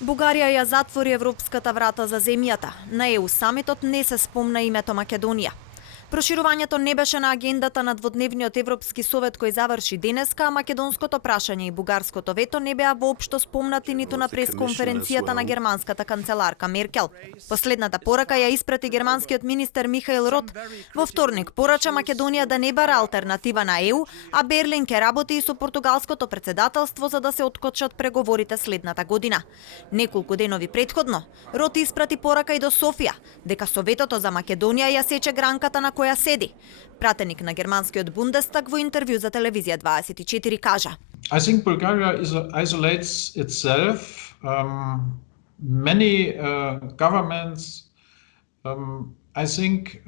Бугарија ја затвори европската врата за земјата. На ЕУ самитот не се спомна името Македонија. Проширувањето не беше на агендата на дводневниот Европски совет кој заврши денеска, а македонското прашање и бугарското вето не беа воопшто спомнати ниту на пресконференцијата на германската канцеларка Меркел. Последната порака ја испрати германскиот министер Михаел Рот. Во вторник порача Македонија да не бара алтернатива на ЕУ, а Берлин ке работи и со португалското претседателство за да се откочат преговорите следната година. Неколку денови претходно, Рот испрати порака и до Софија, дека Советото за Македонија ја сече гранката на која седи. Пратеник на германскиот Бундестаг во интервју за телевизија 24 кажа: I think Bulgaria isolates itself. Many governments, I think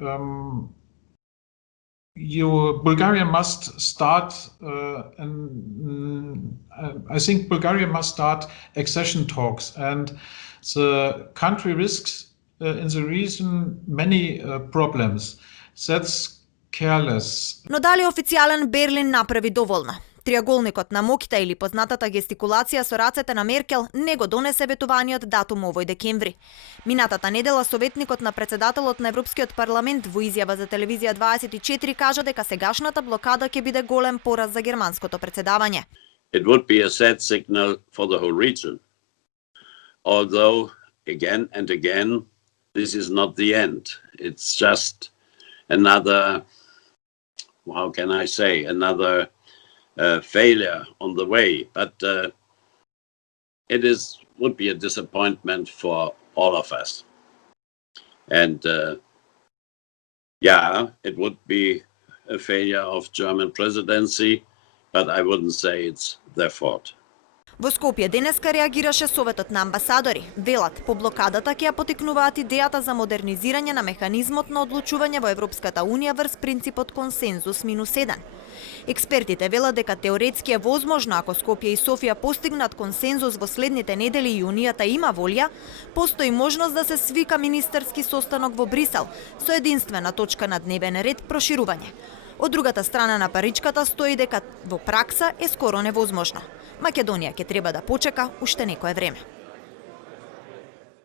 Bulgaria must start, I think Bulgaria must start accession talks, and the country risks in the region many problems. That's careless. Но дали официјален Берлин направи доволно? Триаголникот на моќта или познатата гестикулација со рацете на Меркел не го донесе ветуваниот датум овој декември. Минатата недела советникот на председателот на Европскиот парламент во изјава за телевизија 24 кажа дека сегашната блокада ќе биде голем пораз за германското председавање. It would be a sad signal for the whole region. Although again and again this is not the end. It's just another, how can I say, another failure on the way. But it would be a disappointment for all of us. And it would be a failure of German presidency, but I wouldn't say it's their fault. Во Скопје денеска реагираше Советот на амбасадори. Велат, по блокадата ќе ја потикнуваат идејата за модернизирање на механизмот на одлучување во Европската Унија врз принципот консензус -1. Експертите велат дека теоретски е возможно ако Скопје и Софија постигнат консензус во следните недели и Унијата има волја, постои можност да се свика министерски состанок во Брисел со единствена точка на дневен ред проширување. Од другата страна на паричката стои дека во пракса е скоро невозможно. Македонија ќе треба да почека уште некое време.